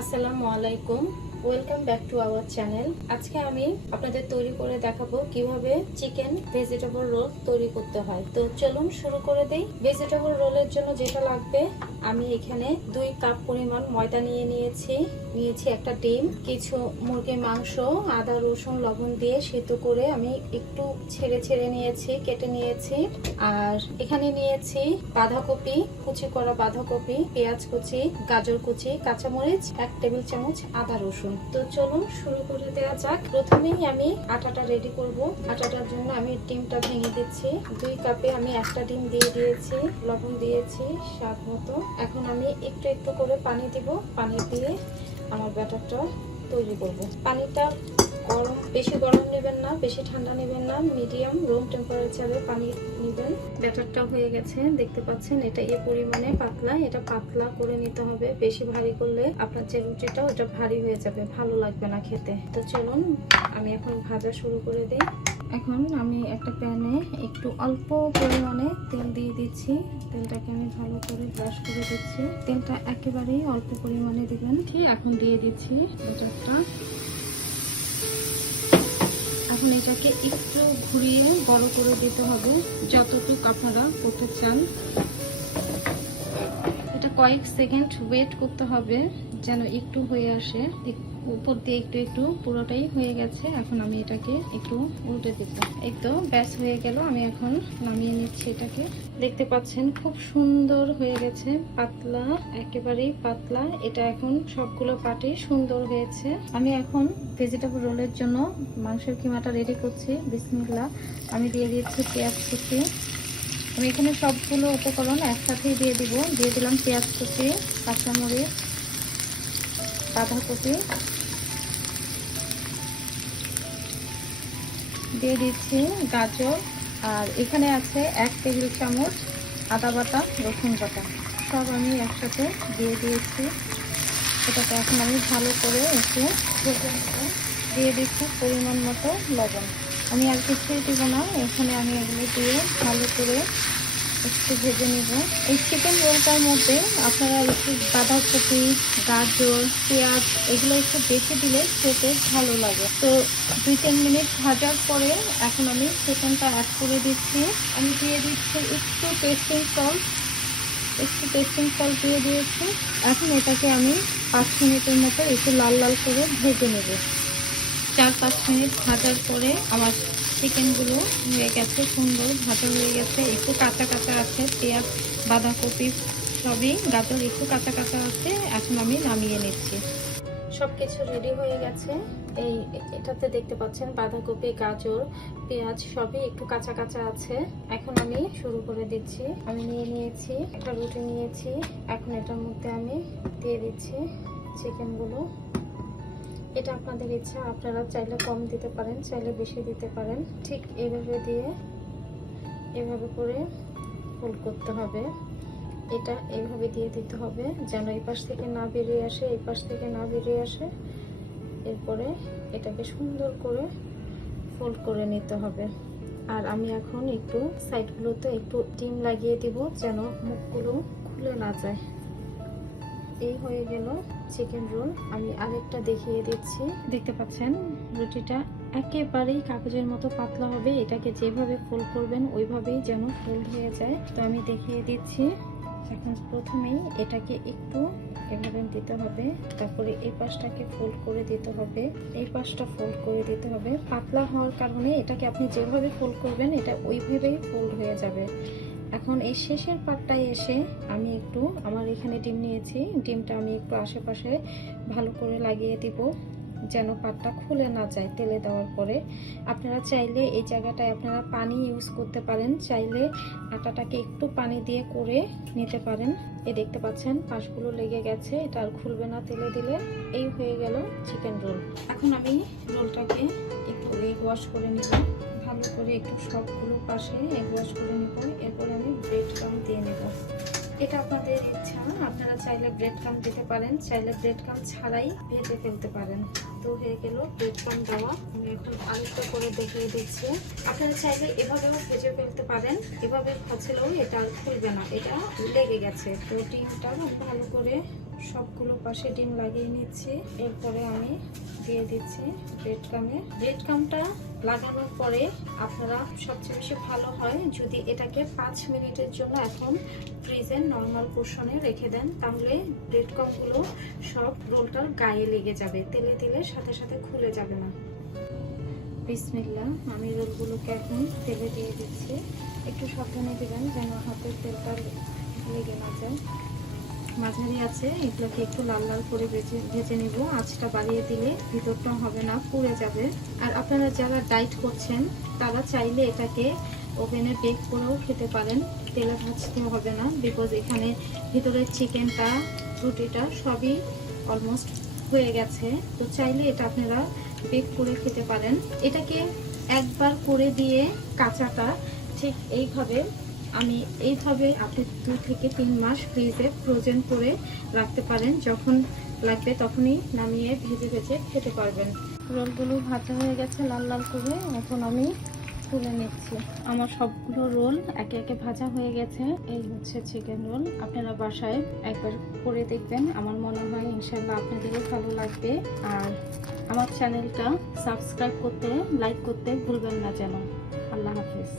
আসসালামু আলাইকুম, welcome back to our channel. আজকে আমি আপনাদের তৈরি করে দেখাবো কিভাবে চিকেন ভেজিটেবল রোল তৈরি করতে হয়। তো চলুন শুরু করে দেই। ভেজিটেবল রোলের জন্য যেটা লাগবে, আমি এখানে 2 কাপ পরিমাণ ময়দা নিয়েছি একটা ডিম, কিছু মুরগির মাংস, আদা রসুন লবণ দিয়ে সেদ্ধ করে আমি একটু ছেড়ে নিয়েছি, কেটে নিয়েছি। আর এখানে নিয়েছি বাঁধাকপি, কুচি করা বাঁধাকপি, পেঁয়াজ কুচি, গাজর কুচি, কাঁচামরিচ, 1 টেবিল চামচ আদা রসুন। তো চলুন শুরু করে দেওয়া যাক। প্রথমেই আমি আটাটা রেডি করব। আটাটার জন্য আমি ডিমটা ভেঙে দিচ্ছি। 2 কাপে আমি একটা ডিম দিয়ে দিয়েছি, লবণ দিয়েছি স্বাদ মতো। এখন আমি একটু করে পানি দিব। পানি দিয়ে আমার ব্যাটারটা তৈরি করব। পানিটা গরম, বেশি গরম নেবেন না, বেশি ঠান্ডা নেবেন না, মিডিয়াম রুম টেম্পারেচারে পানি নেবেন। ব্যাটারটা হয়ে গেছে, দেখতে পাচ্ছেন। এটা এই পরিমাণে পাতলা, এটা পাতলা করে নিতে হবে। বেশি ভারী করলে আপনার যে রুটিটা ওটা ভারী হয়ে যাবে, ভালো লাগবে না খেতে। তো চলুন আমি এখন ভাজা শুরু করে দিই। এখন আমি একটা প্যানে একটু অল্প পরিমাণে তেল দিয়ে দিচ্ছি। তেলটাকে আমি ভালো করে ব্রাশ করে দিচ্ছি। তেলটা একেবারেই অল্প পরিমাণে দিবেন। এখন দিয়ে দিচ্ছি ব্যাটারটা। এখন এটাকে একটু ঘুরিয়ে বড় করে দিতে হবে, যতটুকু আপনারা করতে চান। এটা কয়েক সেকেন্ড ওয়েট করতে হবে যেন একটু হয়ে আসে। উপর দিয়ে একটু পুরোটাই হয়ে গেছে। এখন আমি এটাকে একটু উল্টে দেব। এই তো ব্যাস হয়ে গেল। আমি এখন নামিয়ে নিচ্ছি এটাকে। দেখতে পাচ্ছেন খুব সুন্দর হয়ে গেছে, পাতলা, একেবারেই পাতলা। এটা এখন সবগুলো পাটে সুন্দর হয়েছে। আমি এখন ভেজিটেবল রোলের জন্য মাংসের কিমাটা রেডি করছি। বিসমিল্লাহ। আমি দিয়ে দিচ্ছি পেঁয়াজ কুচি। আমি এখানে সবগুলো উপকরণ একসাথেই দিয়ে দিলাম পেঁয়াজ কুচি, কাঁচামরিচ, বাঁধাকপি, দিয়ে দিচ্ছি গাজর, আর এখানে আছে 1 টেবিল চামচ আদা বাটা, রসুন বাটা, সব আমি একসাথে দিয়ে দিয়েছি। এটাকে এখন আমি ভালো করে একটু দিয়ে দিচ্ছি পরিমাণ মতো লবণ। আমি আর কিছুই দিব না, এখানে আমি এগুলো দিয়ে ভালো করে একটু ভেজে নিব। এই চিকেন রোলটার মধ্যে আপনারা একটু বাঁধাকপি, গাজর, পেঁয়াজ এগুলো একটু বেশি দিলে খেতে ভালো লাগে। তো 2-3 মিনিট ভাজার পরে এখন আমি চিকেনটা অ্যাড করে দিচ্ছি। আমি দিয়ে দিচ্ছি একটু টেস্টিং সল্ট দিয়ে দিয়েছি। এখন এটাকে আমি 5 মিনিটের মতো একটু লাল লাল করে ভেজে নেব। 4-5 মিনিট ভাজার পরে আমার চিকেনগুলো হয়ে গেছে, সুন্দর ভাজা হয়ে গেছে। একটু কাঁচা আছে, পেঁয়াজ, বাঁধাকপি সবই, গাজর একটু কাঁচা আছে। এখন আমি নামিয়ে নিচ্ছি। সবকিছু রেডি হয়ে গেছে। এটাতে দেখতে পাচ্ছেন বাঁধাকপি, গাজর, পেঁয়াজ সবই একটু কাঁচা আছে। এখন আমি শুরু করে দিচ্ছি। আমি নিয়েছি একটা রুটি নিয়েছি। এখন এটার মধ্যে আমি দিয়ে দিচ্ছি চিকেনগুলো। এটা আপনাদের ইচ্ছা, আপনারা চাইলে কম দিতে পারেন, চাইলে বেশি দিতে পারেন। ঠিক এইভাবে দিয়ে এভাবে করে ফোল্ড করতে হবে। এটা এইভাবে দিয়ে দিতে হবে যেন এই পাশ থেকে না বেরিয়ে আসে, এই পাশ থেকে না বেরিয়ে আসে। এরপরে এটাকে সুন্দর করে ফোল্ড করে নিতে হবে। আর আমি এখন একটু সাইডগুলোতে একটু ডিম লাগিয়ে দিব যেন মুখগুলো খুলে না যায়। এই হয়ে গেল চিকেন রোল। আমি আরেকটা দেখিয়ে দিচ্ছি। দেখতে পাচ্ছেন রুটিটা একেবারেই কাগজের মতো পাতলা হবে। এটাকে যেভাবে ফোল্ড করবেন ওইভাবেই যেন ফোল্ড হয়ে যায়। তো আমি দেখিয়ে দিচ্ছি। এখন প্রথমেই এটাকে একটু এভাবে দিতে হবে, তারপরে এই পাশটাকে ফোল্ড করে দিতে হবে, এই পাশটা ফোল্ড করে দিতে হবে। পাতলা হওয়ার কারণে এটাকে আপনি যেভাবে ফোল্ড করবেন এটা ওইভাবেই ফোল্ড হয়ে যাবে। এখন এই শেষের পার্টটায় এসে আমি একটু, আমার এখানে ডিম নিয়েছি, ডিমটা আমি একটু আশেপাশে ভালো করে লাগিয়ে দিব যেন পাটটা খুলে না যায় তেলে দেওয়ার পরে। আপনারা চাইলে এই জায়গাটায় আপনারা পানি ইউজ করতে পারেন, চাইলে আটাটাকে একটু পানি দিয়ে করে নিতে পারেন। এই দেখতে পাচ্ছেন পাশগুলো লেগে গেছে, এটা আর খুলবে না তেলে দিলে। এই হয়ে গেল চিকেন রোল। এখন আমি রোলটাকে একটু এগ ওয়াশ করে নিব, ভালো করে একটু সবগুলো পাশে এগ ওয়াশ করে নেব। এরপর আমি ব্রেড ক্রাম্ব দিয়ে নেব। এটা আপনাদের ইচ্ছা, আপনারা চাইলে ব্রেড ক্রাম্ব দিতে পারেন, চাইলে ব্রেড ক্রাম্ব ছাড়াই ভেজে ফেলতে পারেন। তো হয়ে গেল ব্রেড ক্রাম্ব দেওয়া। আমি এখন আরেকটা করে দেখিয়ে দিচ্ছি। আপনারা চাইলে এভাবেও ভেজে ফেলতে পারেন, এভাবে ভাজলেও এটা আর খুলবে না, এটা লেগে গেছে। তো ডিমটা ভালো করে সবগুলো পাশে ডিম লাগিয়ে নিচ্ছি। এরপরে আমি দিয়ে দিচ্ছি ব্রেড কামটা লাগানোর পরে আপনারা সবচেয়ে বেশি ভালো হয় যদি এটাকে 5 মিনিটের জন্য এখন ফ্রিজে নর্মাল পোর্শনে রেখে দেন, তাহলে ব্রেড কামগুলো সব রোলটার গায়ে লেগে যাবে, তেলে তেলে সাথে সাথে খুলে যাবে না। বিসমিল্লাহ, আমি রোলগুলোকে এখন তেলে দিয়ে দিচ্ছি। একটু সাবধানে দিবেন যেন হাতের তেলটা লেগে না যায়। মাঝারি আছে, এগুলোকে একটু লাল লাল করে ভেজে নেব। আঁচটা বাড়িয়ে দিলে ভিতরটা হবে না, পুড়ে যাবে। আর আপনারা যারা ডায়েট করছেন তারা চাইলে এটাকে ওভেনে বেক করেও খেতে পারেন, তেলে ভাজতে হবে না, বিকজ এখানে ভিতরের চিকেনটা রুটিটা সবই অলমোস্ট হয়ে গেছে। তো চাইলে এটা আপনারা বেক করে খেতে পারেন। এটাকে একবার করে দিয়ে কাঁচাটা ঠিক এইভাবে আপনি 2 থেকে 3 মাস ফ্রিজে ফ্রোজেন করে রাখতে পারেন। যখন লাগবে তখনই নামিয়ে ভেজে ভেজে খেতে পারবেন। রোলগুলো ভাজা হয়ে গেছে লাল লাল করে, এখন আমি তুলে নিচ্ছি। আমার সবগুলো রোল একে একে ভাজা হয়ে গেছে। এই হচ্ছে চিকেন রোল। আপনারা বাসায় একবার করে দেখবেন, আমার মনে হয় ইনশাল্লাহ আপনাদেরও ভালো লাগবে। আর আমার চ্যানেলটা সাবস্ক্রাইব করতে, লাইক করতে ভুলবেন না যেন। আল্লাহ হাফেজ।